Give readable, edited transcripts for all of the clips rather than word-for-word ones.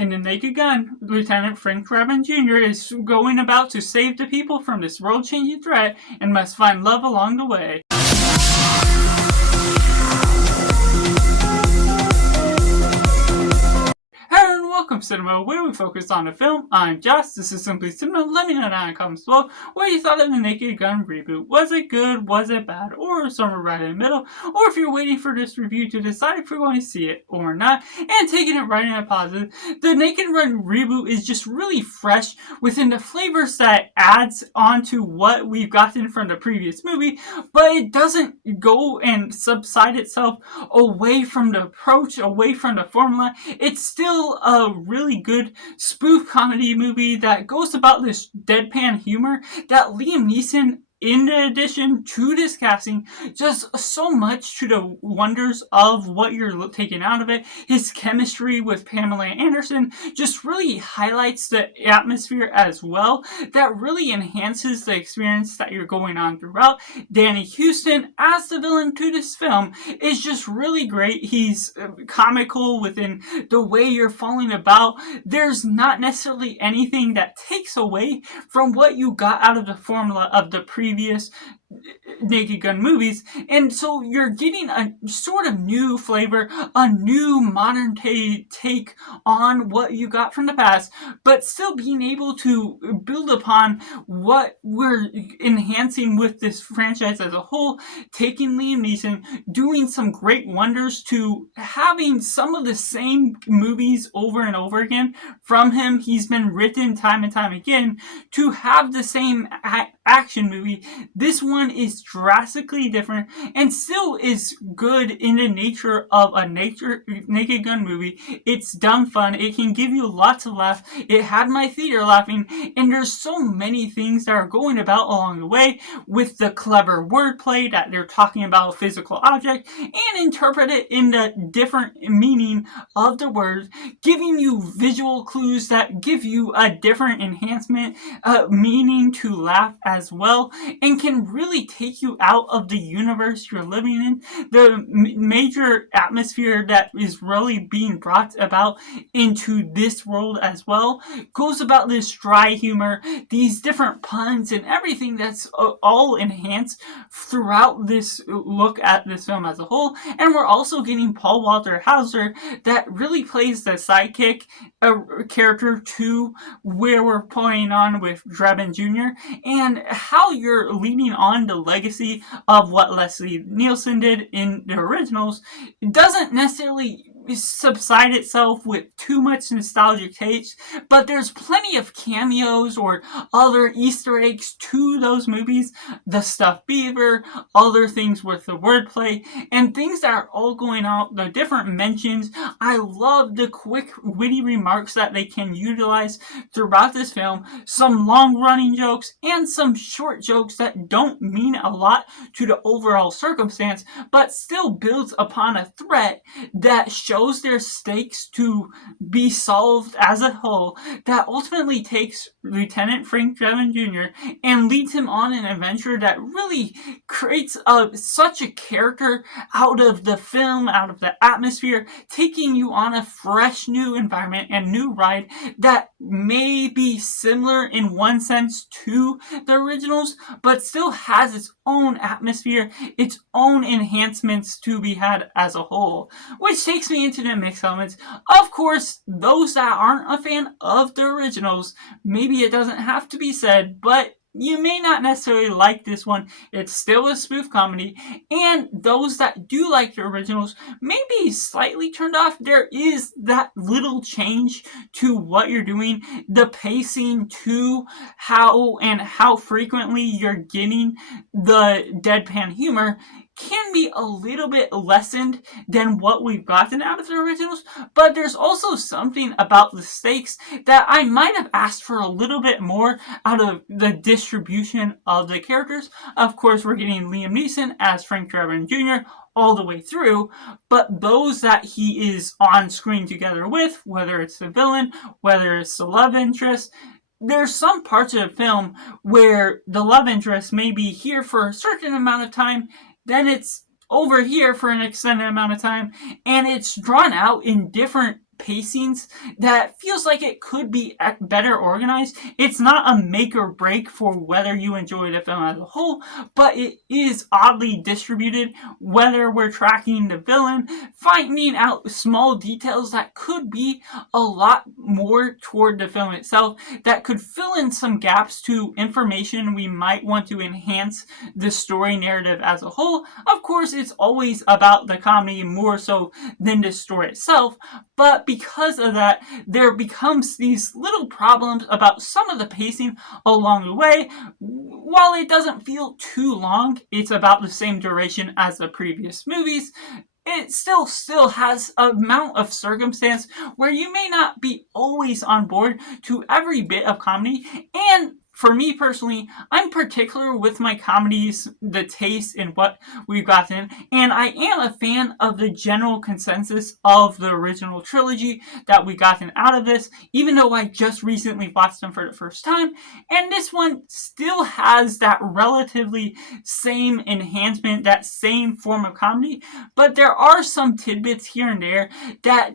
In the Naked Gun, Lieutenant Frank Drebin Jr. is going about to save the people from this world-changing threat and must find love along the way. Hello and welcome to Cinema, where we focus on the film. I'm Josh, this is Simply Cinema. Let me know down in the comments below what you thought of the Naked Gun reboot. Was it good, was it bad, or somewhere right in the middle? Or if you're waiting for this review to decide if you're going to see it or not, and taking it right in a positive, the Naked Gun reboot is just really fresh within the flavors that it adds onto what we've gotten from the previous movie, but it doesn't go and subside itself away from the approach, away from the formula. It's still a really good spoof comedy movie that goes about this deadpan humor that Liam Neeson, in addition to this casting, does so much to the wonders of what you're taking out of it. His chemistry with Pamela Anderson just really highlights the atmosphere as well. That really enhances the experience that you're going on throughout. Danny Houston, as the villain to this film, is just really great. He's comical within the way you're falling about. There's not necessarily anything that takes away from what you got out of the formula of the previous Naked Gun movies, and so you're getting a sort of new flavor, a new modern take on what you got from the past, but still being able to build upon what we're enhancing with this franchise as a whole, taking Liam Neeson, doing some great wonders to having some of the same movies over and over again from him. He's been written time and time again to have the same action movie. This one is drastically different and still is good in the nature of a Naked Gun movie. It's dumb fun. It can give you lots of laughs. It had my theater laughing, and there's so many things that are going about along the way with the clever wordplay that they're talking about a physical object and interpret it in the different meaning of the words, giving you visual clues that give you a different enhancement, meaning to laugh as well, and can really take you out of the universe you're living in. The major atmosphere that is really being brought about into this world as well goes about this dry humor, these different puns, and everything that's all enhanced throughout this look at this film as a whole. And we're also getting Paul Walter Hauser that really plays the sidekick character to where we're playing on with Drebin Jr. and how you're leading on the legacy of what Leslie Nielsen did in the originals. It doesn't necessarily subside itself with too much nostalgic taste, but there's plenty of cameos or other Easter eggs to those movies, the stuffed beaver, other things with the wordplay, and things that are all going out, the different mentions. I love the quick, witty remarks that they can utilize throughout this film, some long-running jokes and some short jokes that don't mean a lot to the overall circumstance, but still builds upon a threat that shows their stakes to be solved as a whole, that ultimately takes Lieutenant Frank Drebin Jr. and leads him on an adventure that really creates such a character out of the film, out of the atmosphere, taking you on a fresh new environment and new ride that may be similar in one sense to the originals, but still has its own atmosphere, its own enhancements to be had as a whole. Which takes me into the mixed elements. Of course, those that aren't a fan of the originals, maybe it doesn't have to be said, but you may not necessarily like this one. It's still a spoof comedy, and those that do like the originals may be slightly turned off. There is that little change to what you're doing, the pacing to how frequently you're getting the deadpan humor can be a little bit lessened than what we've gotten out of the originals, but there's also something about the stakes that I might have asked for a little bit more out of the distribution of the characters. Of course, we're getting Liam Neeson as Frank Drebin Jr. all the way through, but those that he is on screen together with, whether it's the villain, whether it's the love interest, there's some parts of the film where the love interest may be here for a certain amount of time, then it's over here for an extended amount of time, and it's drawn out in different pacings that feels like it could be better organized. It's not a make or break for whether you enjoy the film as a whole, but it is oddly distributed, whether we're tracking the villain, finding out small details that could be a lot more toward the film itself, that could fill in some gaps to information we might want to enhance the story narrative as a whole. Of course, it's always about the comedy more so than the story itself, but because of that, there becomes these little problems about some of the pacing along the way. While it doesn't feel too long, it's about the same duration as the previous movies, it still has an amount of circumstance where you may not be always on board to every bit of comedy. And for me personally, I'm particular with my comedies, the taste and what we've gotten, and I am a fan of the general consensus of the original trilogy that we gotten out of this, even though I just recently watched them for the first time, and this one still has that relatively same enhancement, that same form of comedy, but there are some tidbits here and there that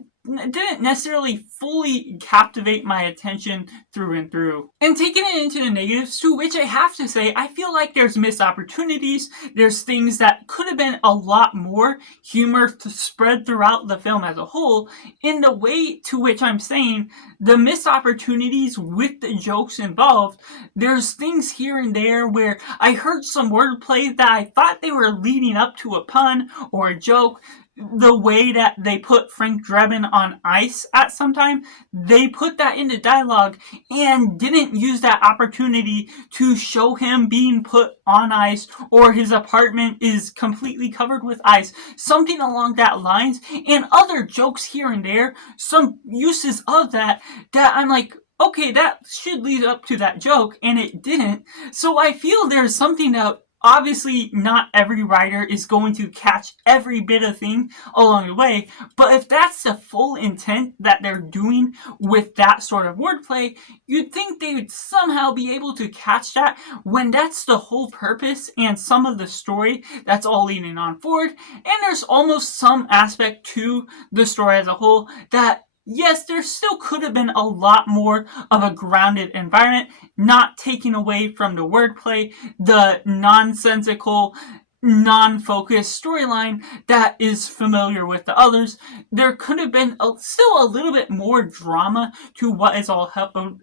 didn't necessarily fully captivate my attention through and through. And taking it into the negatives, to which I have to say, I feel like there's missed opportunities, there's things that could have been a lot more humor to spread throughout the film as a whole, in the way to which I'm saying the missed opportunities with the jokes involved. There's things here and there where I heard some wordplay that I thought they were leading up to a pun or a joke. The way that they put Frank Drebin on ice at some time, they put that into dialogue and didn't use that opportunity to show him being put on ice or his apartment is completely covered with ice. Something along that lines, and other jokes here and there, some uses of that I'm like, okay, that should lead up to that joke, and it didn't. So I feel there's something that obviously not every writer is going to catch every bit of thing along the way, but if that's the full intent that they're doing with that sort of wordplay, you'd think they would somehow be able to catch that when that's the whole purpose and some of the story that's all leading on forward. And there's almost some aspect to the story as a whole that, yes, there still could have been a lot more of a grounded environment, not taking away from the wordplay, the nonsensical, non-focused storyline that is familiar with the others. There could have been still a little bit more drama to what is all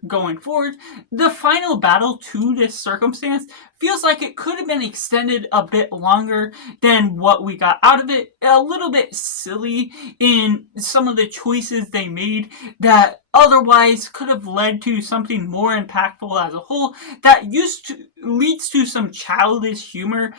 going forward. The final battle to this circumstance feels like it could have been extended a bit longer than what we got out of it. A little bit silly in some of the choices they made that otherwise could have led to something more impactful as a whole, that leads to some childish humor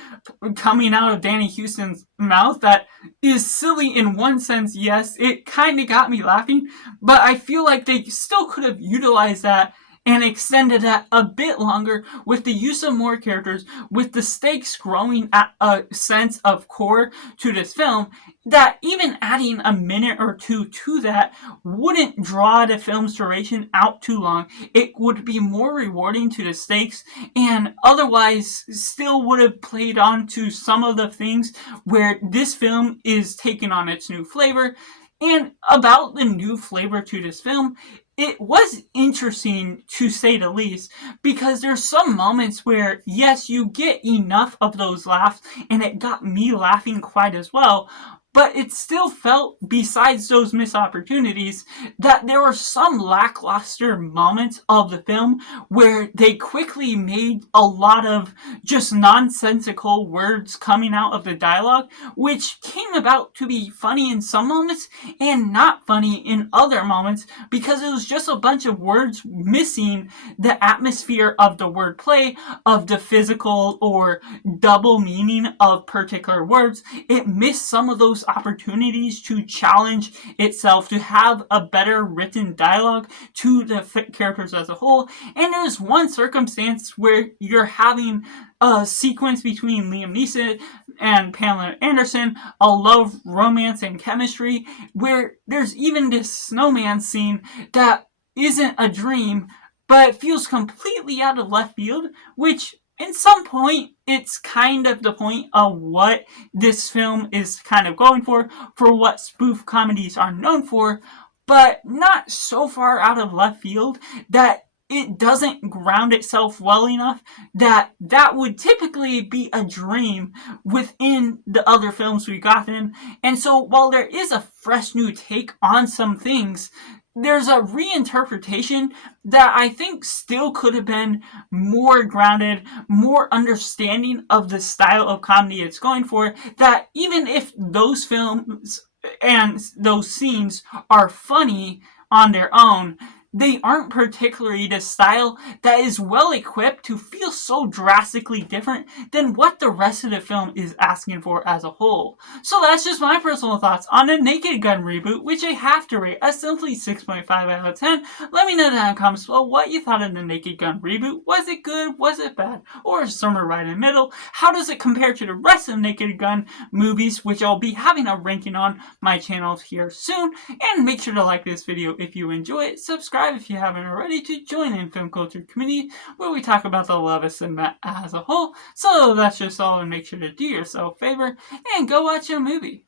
coming out of Danny Houston's mouth that is silly in one sense. Yes, it kind of got me laughing, but I feel like they still could have utilized that and extended that a bit longer with the use of more characters, with the stakes growing at a sense of core to this film, that even adding a minute or two to that wouldn't draw the film's duration out too long. It would be more rewarding to the stakes and otherwise still would have played on to some of the things where this film is taking on its new flavor. And about the new flavor to this film, it was interesting to say the least, because there's some moments where, yes, you get enough of those laughs, and it got me laughing quite as well, but it still felt, besides those missed opportunities, that there were some lackluster moments of the film where they quickly made a lot of just nonsensical words coming out of the dialogue, which came about to be funny in some moments and not funny in other moments, because it was just a bunch of words missing the atmosphere of the wordplay, of the physical or double meaning of particular words. It missed some of those opportunities to challenge itself, to have a better written dialogue to the characters as a whole. And there's one circumstance where you're having a sequence between Liam Neeson and Pamela Anderson, a love, romance, and chemistry, where there's even this snowman scene that isn't a dream, but it feels completely out of left field, which in some point, it's kind of the point of what this film is kind of going for what spoof comedies are known for. but not so far out of left field that it doesn't ground itself well enough that would typically be a dream within the other films we got in. And so while there is a fresh new take on some things, there's a reinterpretation that I think still could have been more grounded, more understanding of the style of comedy it's going for, that even if those films and those scenes are funny on their own, they aren't particularly the style that is well equipped to feel so drastically different than what the rest of the film is asking for as a whole. So that's just my personal thoughts on the Naked Gun reboot, which I have to rate a simply 6.5 out of 10. Let me know down in the comments below what you thought of the Naked Gun reboot. Was it good? Was it bad? Or somewhere right in the middle? How does it compare to the rest of the Naked Gun movies, which I'll be having a ranking on my channel here soon. And make sure to like this video if you enjoy it. Subscribe if you haven't already to join in film culture community where we talk about the love of cinema as a whole. So that's just all, and make sure to do yourself a favor and go watch a movie.